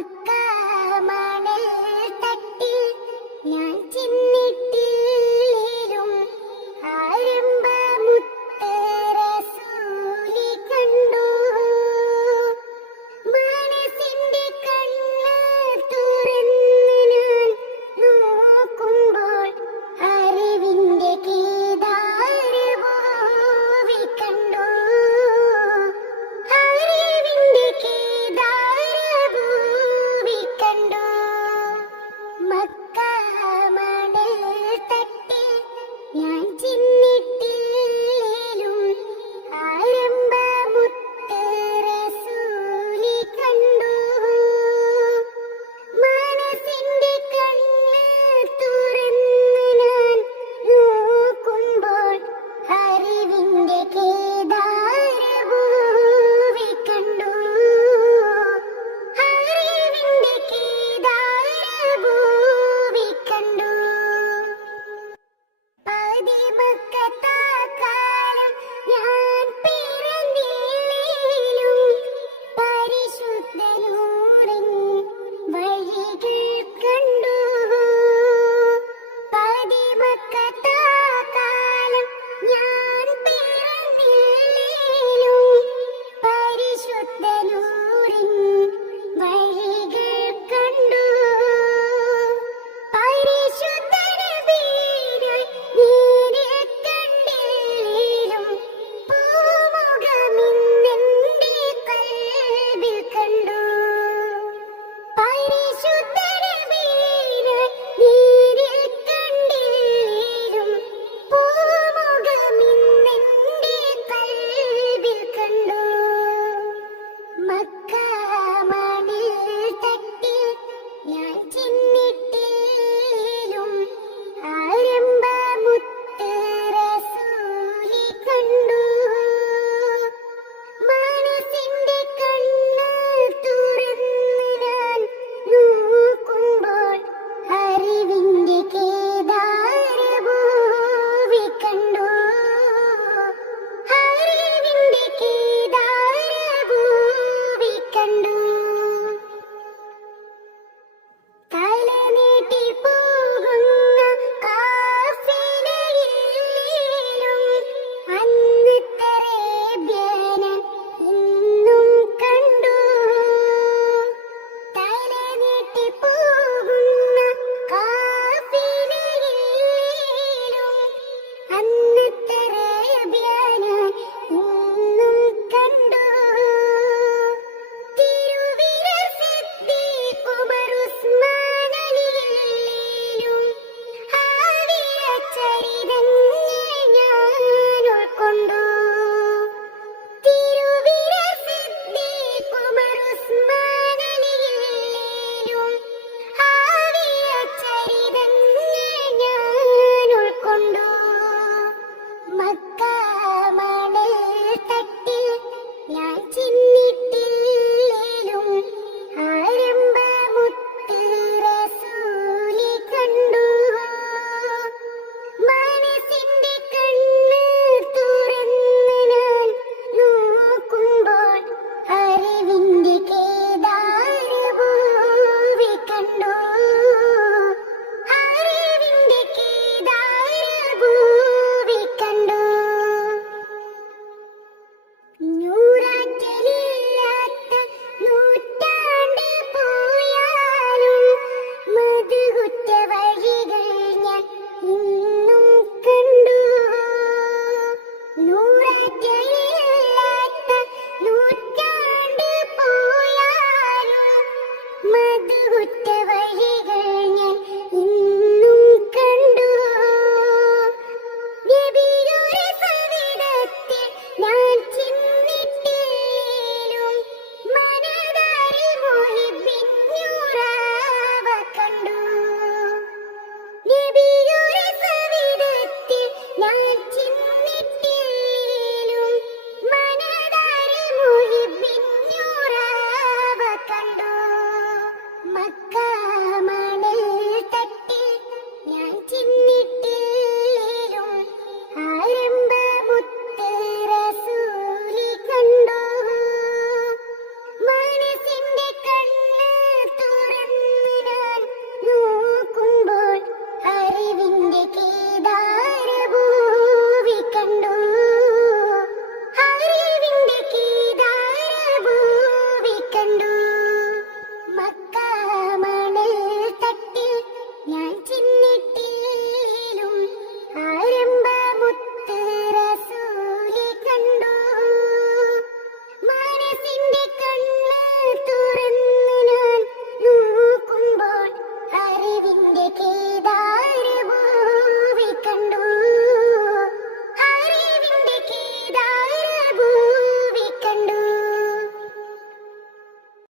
Mecca മണൽ തട്ടിൽ ഞാൻ ചെന്നിട്ടില്ലേലും ആരംഭമുത്ത് റസൂലി കണ്ടു. മനസ്സിന്റെ കണ്ണ് തുറന്ന് ഞാൻ നോക്കുമ്പോൾ അറിവിന്റെ കേദാരഭൂവി കണ്ടു. അറിവിന്റെ കേദാരഭൂവി കണ്ടു. മക്ക മണൽ തട്ടിൽ ഞാൻ ചെന്നിട്ടില്ലേലും ആരംഭമുത്ത് റസൂലി കണ്ടു. മനസ്സിന്റെ കണ്ണ് തുറന്ന് ഞാൻ നോക്കുമ്പോൾ അറിവിന്റെ കേദാരഭൂവി കണ്ടു. അറിവിന്റെ കേദാരഭൂവി കണ്ടു. പതിമക്കത്താക്കാലം ഞാൻ പിറന്നില്ലേലും പരിശുദ്ധ നൂറിൻ വഴികൾ കണ്ടു. പതിമക്കത്താക്കാലം ഞാൻ പിറന്നില്ലേലും പരിശുദ്ധ നൂറിൻ വഴികൾ കണ്ടു. പരിശുദ്ധ നബിയെ നേരിൽ കണ്ടില്ലേലും പൂമുഖമിന്നെന്റെ കൽബിൽ കണ്ടു. കേ